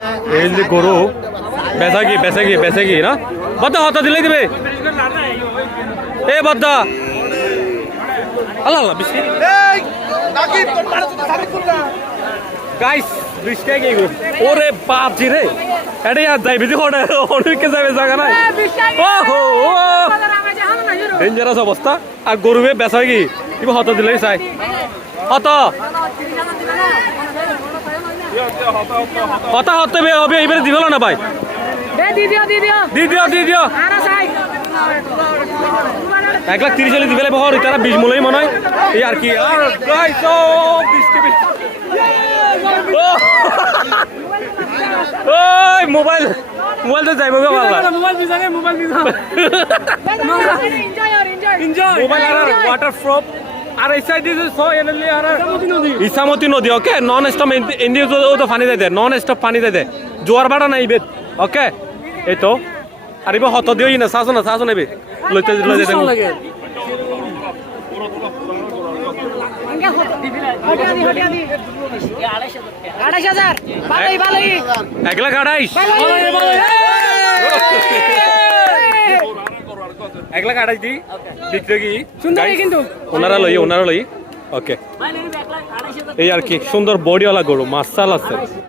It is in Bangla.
এই যে গরু বেচা কি না বদ্দা হতা দিলেই দিবে এ বদ্দা আল্লাহ আল্লাহ বিস্কিট গাইস বিস্কিট কি গো ওরে বাপ জি রে এডে আর যাইবে যে অনেকে যাবে জায়গা নাই ওহো ডেঞ্জারাস অবস্থা আর গরুবে বেচা কি ইবা হতা দিলেই চাই হতা হতা হতে হবে এবারে দিবেল না ভাই দি দিও 1,30,000 দিবে বহর তারা 20 মূলই মনে হয় এই আর কি আর গাইস ও ওই মোবাইল তো যাইবো গো বাবা এনজয় মোবাইল আর ওয়াটার ফ্রপ আর এই সাইড দিস সো এনলি আর ইসামতি নদী ওকে নন স্টপ ইন্ডিয়া তো পানি দেয় নন স্টপ পানি দেয় জোয়ার বাড়া নাই বেদ ওকে এই তো আর ইবা হত দিই না সাজো নেবে লইতে লাগে একলা কাটাই দি বিক্রি কি কিন্তু ওনারা লই ওকে এই আর কি সুন্দর বডিওয়ালা গরু মাসাল আছে